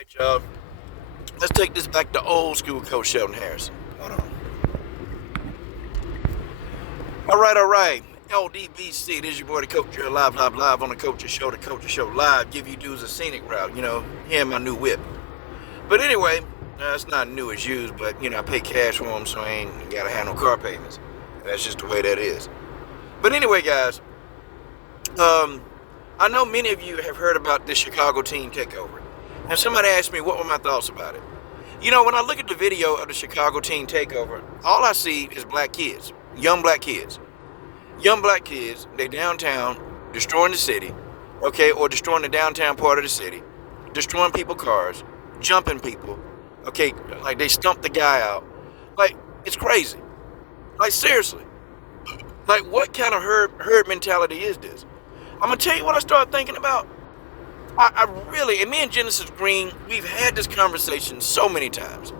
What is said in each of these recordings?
right, y'all. Let's take this back to old school Coach Sheldon Harrison. Hold on. All right. LDBC, this is your boy, the Coach. You're live on the Coach's Show. The Coach's Show live. Give you dudes a scenic route. Here in my new whip. But anyway, it's not new as used, but I pay cash for them, so I ain't gotta have no car payments. That's just the way that is. But anyway, guys, I know many of you have heard about this Chicago team takeover. And somebody asked me what were my thoughts about it. When I look at the video of the Chicago team takeover, all I see is black kids, young black kids. Young black kids, they downtown, destroying the city, okay, or destroying the downtown part of the city, destroying people's cars, jumping people, okay, like they stumped the guy out. Like, it's crazy. Like, seriously. Like, what kind of herd mentality is this? I'm going to tell you what I started thinking about. I really, and me and Genesis Green, we've had this conversation so many times.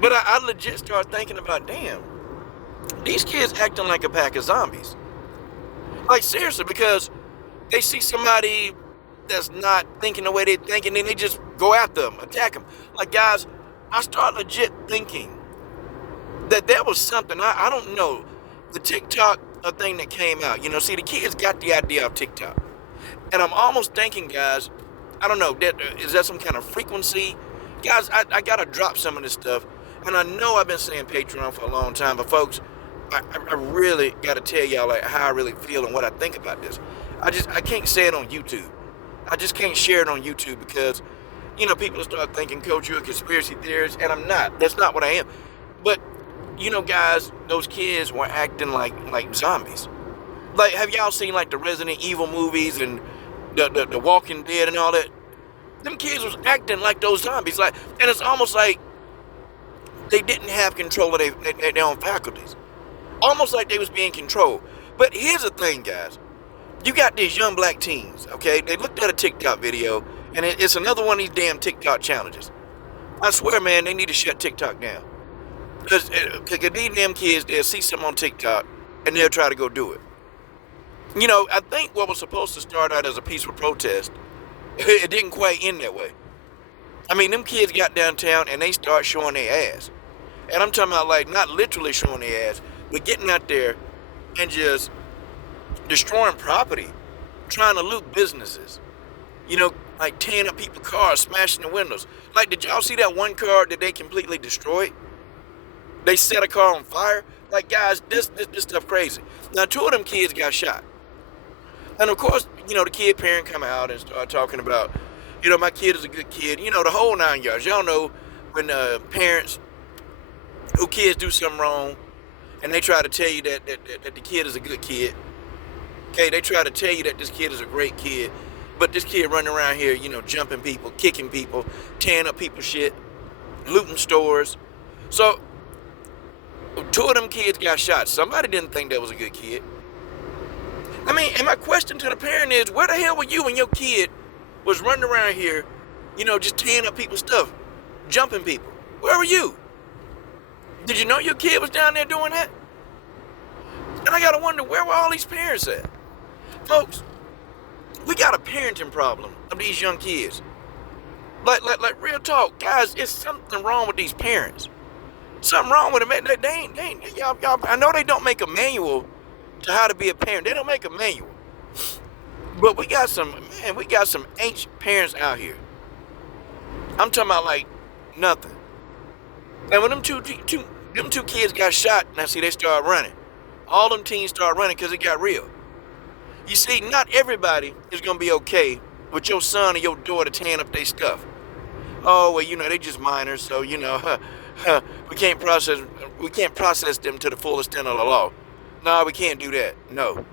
But I legit started thinking about, damn, these kids acting like a pack of zombies. Like, seriously, because they see somebody that's not thinking the way they're thinking, and they just go after them, attack them. Like, guys, I started legit thinking that there was something, I don't know, the TikTok thing that came out. See, the kids got the idea of TikTok. And I'm almost thinking, guys, I don't know, is that some kind of frequency? Guys, I got to drop some of this stuff. And I know I've been saying Patreon for a long time, but folks, I really got to tell y'all like how I really feel and what I think about this. I can't say it on YouTube. I just can't share it on YouTube because, people start thinking, Coach, you're a conspiracy theorist, and I'm not. That's not what I am. But, guys, those kids were acting like zombies. Like, have y'all seen like the Resident Evil movies and the Walking Dead and all that? Them kids was acting like those zombies. Like, and it's almost like they didn't have control of their own faculties. Almost like they was being controlled. But here's the thing, guys. You got these young black teens, okay? They looked at a TikTok video, and it's another one of these damn TikTok challenges. I swear, man, they need to shut TikTok down. Because these damn kids, they'll see something on TikTok, and they'll try to go do it. I think what was supposed to start out as a peaceful protest, it didn't quite end that way. I mean, them kids got downtown, and they start showing their ass. And I'm talking about, like, not literally showing their ass, but getting out there and just destroying property, trying to loot businesses, like tearing up people's cars, smashing the windows. Like, did y'all see that one car that they completely destroyed? They set a car on fire. Like, guys, this stuff crazy. Now, 2 of them kids got shot. And of course, the kid parent come out and start talking about, my kid is a good kid. The whole 9 yards. Y'all know when parents who kids do something wrong, and they try to tell you that the kid is a good kid. Okay, they try to tell you that this kid is a great kid, but this kid running around here, jumping people, kicking people, tearing up people's shit, looting stores. So, 2 of them kids got shot. Somebody didn't think that was a good kid. I mean, and my question to the parent is, where the hell were you when your kid was running around here, just tearing up people's stuff, jumping people? Where were you? Did you know your kid was down there doing that? And I gotta wonder, where were all these parents at? Folks, we got a parenting problem of these young kids. Like real talk, guys, it's something wrong with these parents. Something wrong with them. They ain't, y'all, I know they don't make a manual to how to be a parent. They don't make a manual. But we got some ancient parents out here. I'm talking about like nothing. And when them two kids got shot, now see, they started running. All them teens started running because it got real. You see, not everybody is going to be okay with your son or your daughter tearing up their stuff. Oh, well, they just minors, so, we can't process them to the full extent of the law. No, we can't do that. No.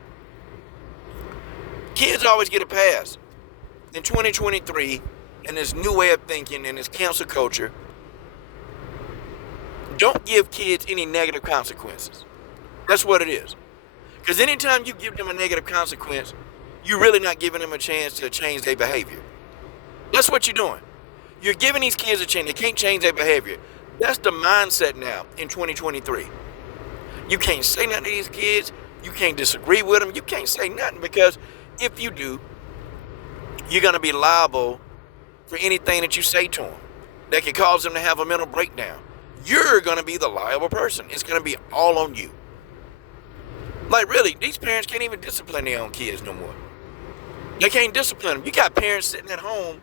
Kids always get a pass. In 2023, in this new way of thinking, in this cancel culture, don't give kids any negative consequences. That's what it is. Because anytime you give them a negative consequence, you're really not giving them a chance to change their behavior. That's what you're doing. You're giving these kids a chance. They can't change their behavior. That's the mindset now in 2023. You can't say nothing to these kids. You can't disagree with them. You can't say nothing because if you do, you're going to be liable for anything that you say to them that could cause them to have a mental breakdown. You're going to be the liable person. It's going to be all on you. Like, really, these parents can't even discipline their own kids no more. They can't discipline them. You got parents sitting at home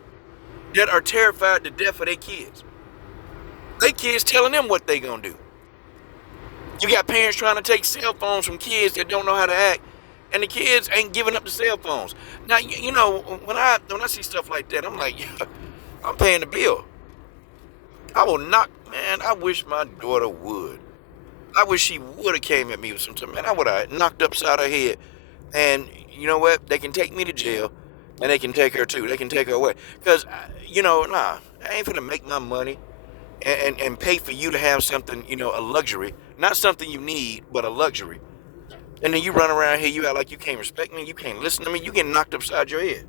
that are terrified to death of their kids. Their kids telling them what they going to do. You got parents trying to take cell phones from kids that don't know how to act, and the kids ain't giving up the cell phones. Now, you know, when I see stuff like that, I'm like, yeah, I'm paying the bill. I will not, man, I wish my daughter would. I wish she would have came at me with some time. Man, I would have knocked upside her head. And you know what? They can take me to jail, and they can take her too. They can take her away. Because, you know, I ain't finna make my money and pay for you to have something, you know, a luxury. Not something you need, but a luxury. And then you run around here, you act like you can't respect me, you can't listen to me, you get knocked upside your head.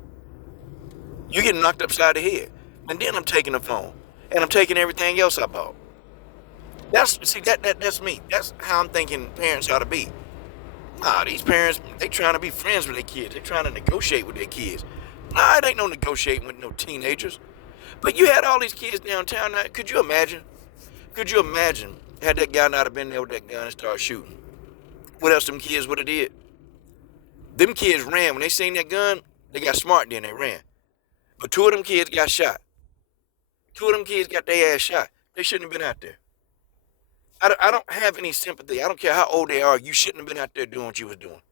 You get knocked upside the head. And then I'm taking the phone. And I'm taking everything else I bought. That's me. That's how I'm thinking parents ought to be. Nah, these parents, they trying to be friends with their kids. They trying to negotiate with their kids. Nah, it ain't no negotiating with no teenagers. But you had all these kids downtown. Now, could you imagine? Could you imagine had that guy not have been there with that gun and started shooting? What else them kids would have did? Them kids ran. When they seen that gun, they got smart then, they ran. But two of them kids got shot. Two of them kids got their ass shot. They shouldn't have been out there. I don't have any sympathy. I don't care how old they are. You shouldn't have been out there doing what you was doing.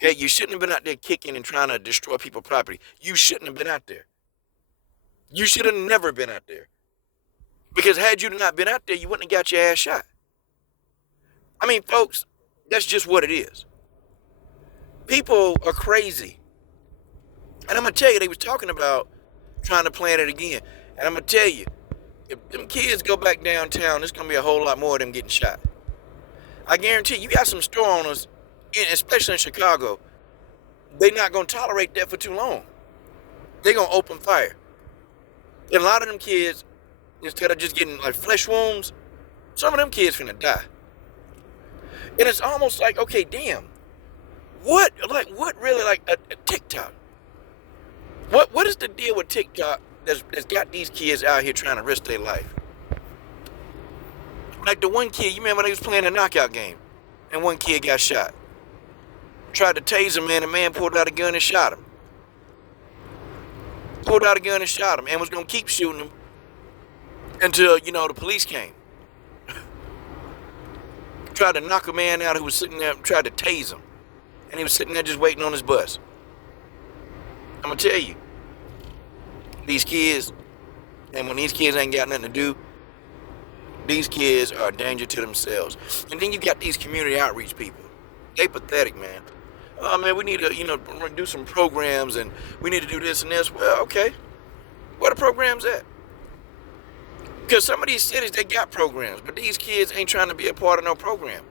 Okay, you shouldn't have been out there kicking and trying to destroy people's property. You shouldn't have been out there. You should have never been out there. Because had you not been out there, you wouldn't have got your ass shot. I mean, folks, that's just what it is. People are crazy. And I'm going to tell you, they was talking about trying to plan it again. And I'm going to tell you, if them kids go back downtown, there's going to be a whole lot more of them getting shot. I guarantee you got some store owners, especially in Chicago, they're not going to tolerate that for too long. They're going to open fire. And a lot of them kids, instead of just getting like flesh wounds, some of them kids finna die. And it's almost like, okay, damn, what really, like a TikTok? What is the deal with TikTok that's got these kids out here trying to risk their life? Like the one kid, you remember they was playing a knockout game, and one kid got shot. Tried to tase him, man, the man pulled out a gun and shot him. Pulled out a gun and shot him, and was gonna keep shooting him until, you know, the police came. Tried to knock a man out who was sitting there, tried to tase him. And he was sitting there just waiting on his bus. I'm gonna tell you, these kids, and when these kids ain't got nothing to do, these kids are a danger to themselves. And then you got these community outreach people. They pathetic, man. Oh man, we need to, you know, do some programs, and we need to do this and this. Well, okay. Where the programs at? Because some of these cities, they got programs, but these kids ain't trying to be a part of no program.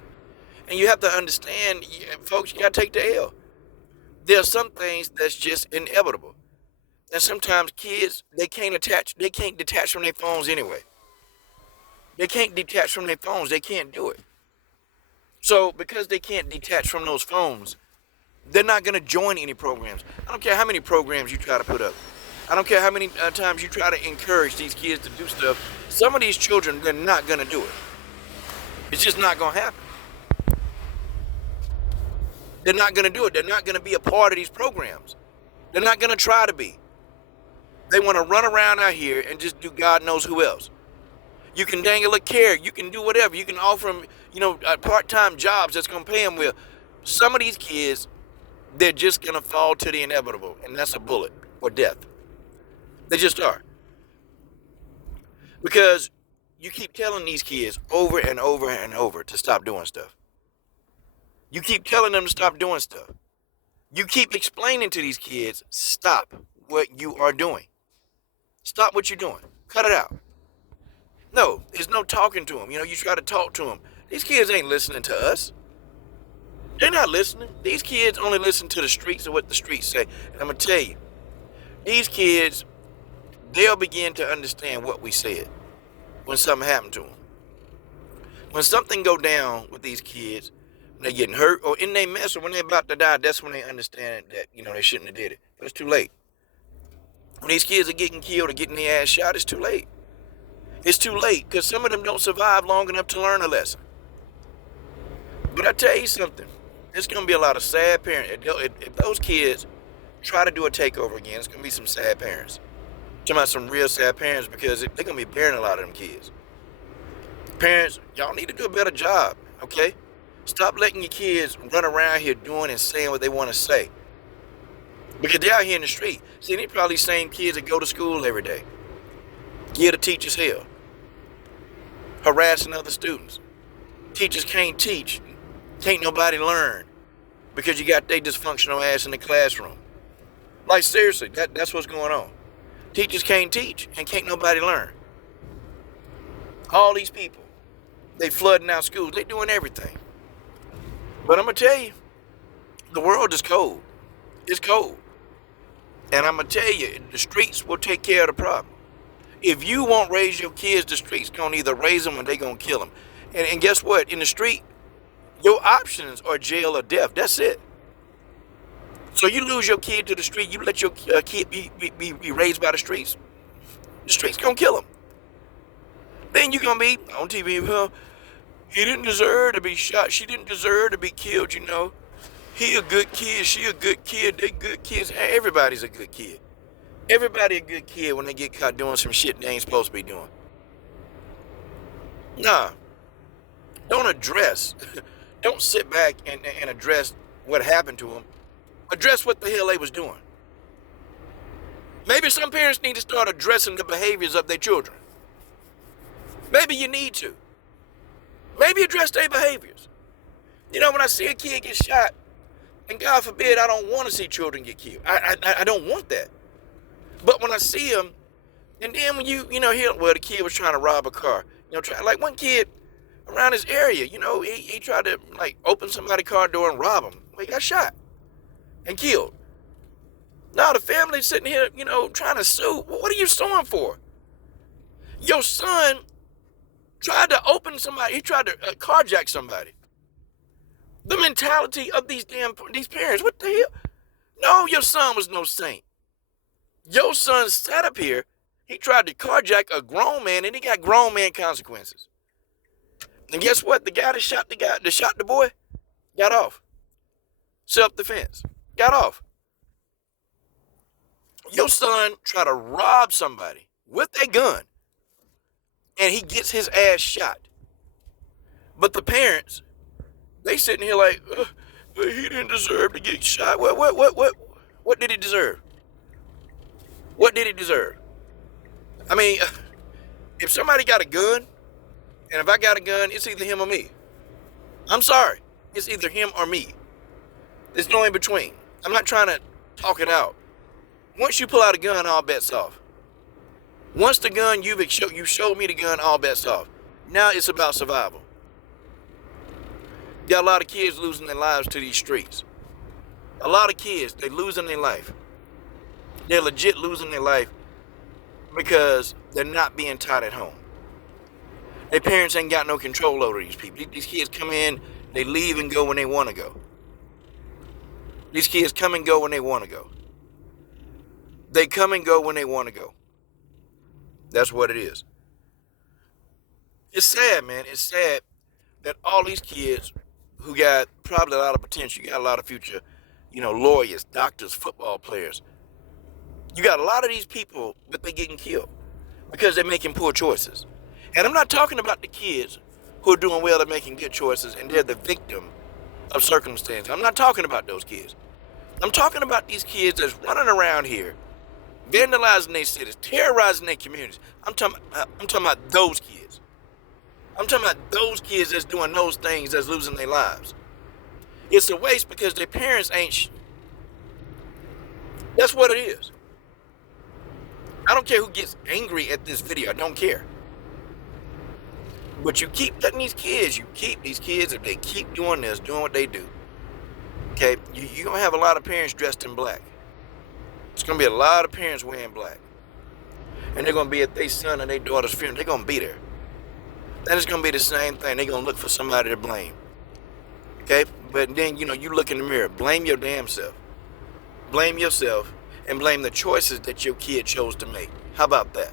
And you have to understand, folks, you got to take the L. There are some things that's just inevitable. And sometimes kids, they can't detach from their phones anyway. They can't detach from their phones. They can't do it. So because they can't detach from those phones, they're not going to join any programs. I don't care how many programs you try to put up. I don't care how many times you try to encourage these kids to do stuff. Some of these children, they're not going to do it. It's just not going to happen. They're not going to do it. They're not going to be a part of these programs. They're not going to try to be. They want to run around out here and just do God knows who else. You can dangle a carrot. You can do whatever. You can offer them, you know, part-time jobs that's going to pay them well. Some of these kids, they're just going to fall to the inevitable, and that's a bullet or death. They just are. Because you keep telling these kids over and over and over to stop doing stuff. You keep telling them to stop doing stuff. You keep explaining to these kids, stop what you are doing. Stop what you're doing. Cut it out. No, there's no talking to them. You know, you try to talk to them. These kids ain't listening to us. They're not listening. These kids only listen to the streets and what the streets say. And I'm going to tell you, these kids, they'll begin to understand what we said when something happened to them. When something go down with these kids, when they're getting hurt or in their mess or when they're about to die, that's when they understand that, you know, they shouldn't have did it. But it's too late. When these kids are getting killed or getting their ass shot, it's too late. It's too late because some of them don't survive long enough to learn a lesson. But I tell you something, there's going to be a lot of sad parents. If those kids try to do a takeover again, it's going to be some sad parents. I'm talking about some real sad parents because they're going to be bearing a lot of them kids. Parents, y'all need to do a better job, okay? Stop letting your kids run around here doing and saying what they want to say. Because they're out here in the street. See, they're probably the same kids that go to school every day. Give the teachers hell. Harassing other students. Teachers can't teach. Can't nobody learn. Because you got their dysfunctional ass in the classroom. Like, seriously, that's what's going on. Teachers can't teach and can't nobody learn. All these people, they flooding out schools. They doing everything. But I'm going to tell you, the world is cold. It's cold. And I'm going to tell you, the streets will take care of the problem. If you won't raise your kids, the streets going to either raise them or they going to kill them. And guess what? In the street, your options are jail or death. That's it. So you lose your kid to the street, you let your kid be raised by the streets. The streets going to kill him. Then you're going to be on TV, well, he didn't deserve to be shot. She didn't deserve to be killed, you know. He a good kid, she a good kid, they good kids. Hey, everybody's a good kid. Everybody a good kid when they get caught doing some shit they ain't supposed to be doing. Nah. Don't address. Don't sit back and address what happened to them. Address what the hell they was doing. Maybe some parents need to start addressing the behaviors of their children. Maybe you need to. Maybe address their behaviors. You know, when I see a kid get shot, and God forbid, I don't want to see children get killed. I don't want that. But when I see them, and then when you hear, well, the kid was trying to rob a car. Like one kid around this area, he tried to, like, open somebody's car door and rob him. Well, he got shot and killed. Now the family's sitting here, trying to sue. Well, what are you suing for? Your son tried to open somebody. He tried to carjack somebody. The mentality of these parents, what the hell? No, your son was no saint. Your son sat up here, he tried to carjack a grown man, and he got grown man consequences. And guess what? The guy that shot the boy, got off. Self-defense, got off. Your son tried to rob somebody with a gun, and he gets his ass shot. But the parents, they sitting here like, he didn't deserve to get shot. What did he deserve? What did he deserve? I mean, if somebody got a gun, and if I got a gun, it's either him or me. I'm sorry. It's either him or me. There's no in between. I'm not trying to talk it out. Once you pull out a gun, all bets off. Once the gun, you showed me the gun, all bets off. Now it's about survival. Got a lot of kids losing their lives to these streets. A lot of kids, they losing their life. They're legit losing their life because they're not being taught at home. Their parents ain't got no control over these people. These kids come in, they leave and go when they want to go. These kids come and go when they want to go. They come and go when they want to go. That's what it is. It's sad, man. It's sad that all these kids who got probably a lot of potential, you got a lot of future, lawyers, doctors, football players. You got a lot of these people, but they're getting killed because they're making poor choices. And I'm not talking about the kids who are doing well at making good choices and they're the victim of circumstance. I'm not talking about those kids. I'm talking about these kids that's running around here, vandalizing their cities, terrorizing their communities. I'm talking about those kids. I'm talking about those kids that's doing those things, that's losing their lives. It's a waste because their parents ain't. That's what it is. I don't care who gets angry at this video. I don't care. But you keep letting these kids, if they keep doing this, doing what they do, okay, you're going to have a lot of parents dressed in black. It's going to be a lot of parents wearing black. And they're going to be at their son and their daughter's funeral. They're going to be there. And it's going to be the same thing. They're going to look for somebody to blame. Okay? But then, you look in the mirror. Blame your damn self. Blame yourself. and blame the choices that your kid chose to make. How about that?